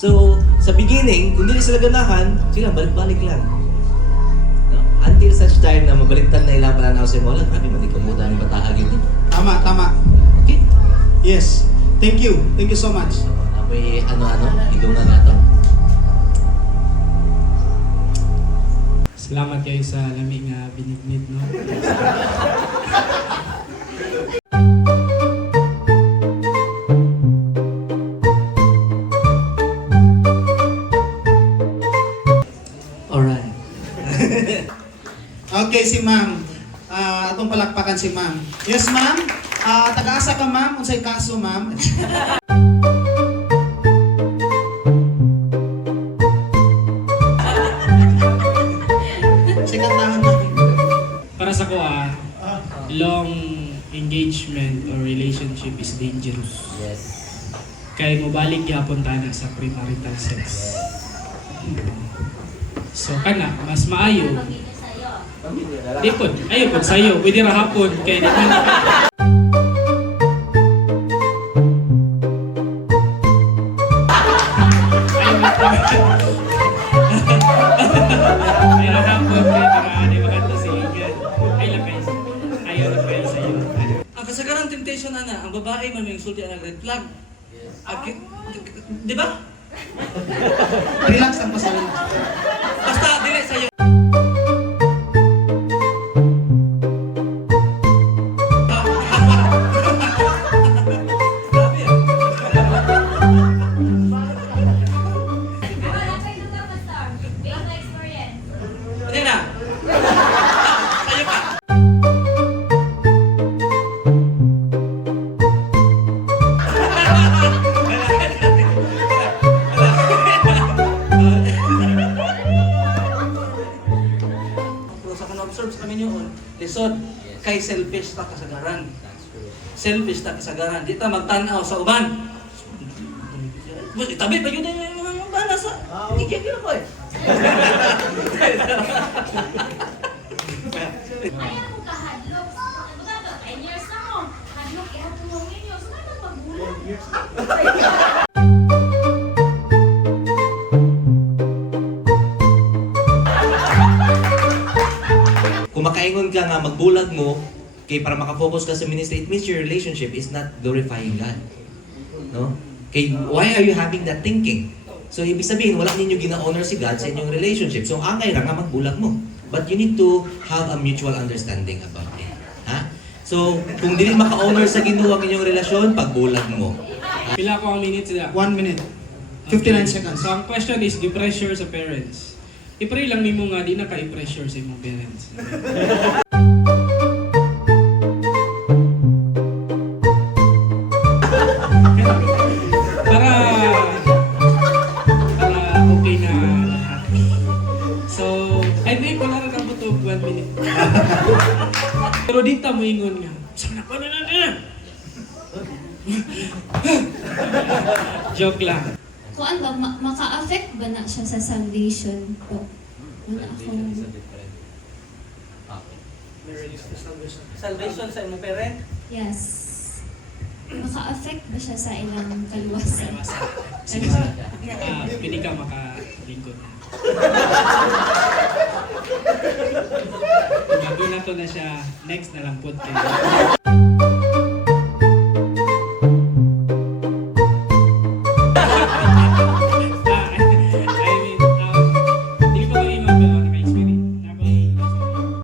So, sa beginning, kung hindi sila ganahan, sila balik-balik lang. No? Until such time na mabaliktad na ilang pananaw sa mo, grabe, matikamutan ng bataag yun. Tama, tama. Okay? Yes. Thank you. Thank you so much. So, apoy ano-ano, idungan na to. Salamat kayo sa lamig nga binignit, no? Alright. Okay, si ma'am. Atong palakpakan si ma'am. Yes, ma'am. Taga-asa ka, ma'am. Unsay kaso, ma'am? Second tahan na. Para sa ko, long engagement or relationship is dangerous. Yes. Kaya mobalik yapon tana sa premarital sex. So kana, mas maayo. Di po, ayo po sa'yo. Pwede ra hapon. Kaya di man. Ay ra hapon. Kaya di makanto si Igan. Ay lakay. Ayaw lakay sa'yo. Ang kasagaran temptation ana, ang babae man may sulti ang red flag. Di ba? Relax ang pasalan. Basta dili sa'yo. Hindi na. Sa'yo ka. Pero sa kung observe sa kami yun, lisod, kay selfish ta kasagaran. Selfish ta kasagaran. Di ta magtanaw sa uban. Itabi pa yun yung mga bana sa... Ikit yun ako eh. Ayaw mo kahadlok. Baga, 10 years na mo. Hadlok, ihatulungin nyo. Saan ka magbulang? Kung makaingon ka nga magbulag mo, kay para makafocus ka sa ministry, it means your relationship is not glorifying God. No? Kay, why are you having that thinking? So, ibig sabihin, wala ninyo gina-honor si God sa inyong relationship. So, angay ra nga magbulag mo. But you need to have a mutual understanding about it. Ha? So, kung dili maka-honor sa Ginoo ang inyong relasyon, pagbulag mo. Pila ko ang minutes nila? 1 minute. 59 seconds. So ang question is, pressure sa parents. I-pray lang nimo nga, di na ka-pressure sa imong parents. para okay na lahat. So, I think wala na nabutog 1 minute. Pero dito mo ingon nga, sana pa na. Joke lang. Kuan ba, maka-affect ba na siya sa salvation po? Wala akong... Salvation sa imong parent. Yes. Maka-affect ba siya sa ilang kaluwasan? Sige, pili ka makalingkod na. Bago na to na siya, next na lang podcast.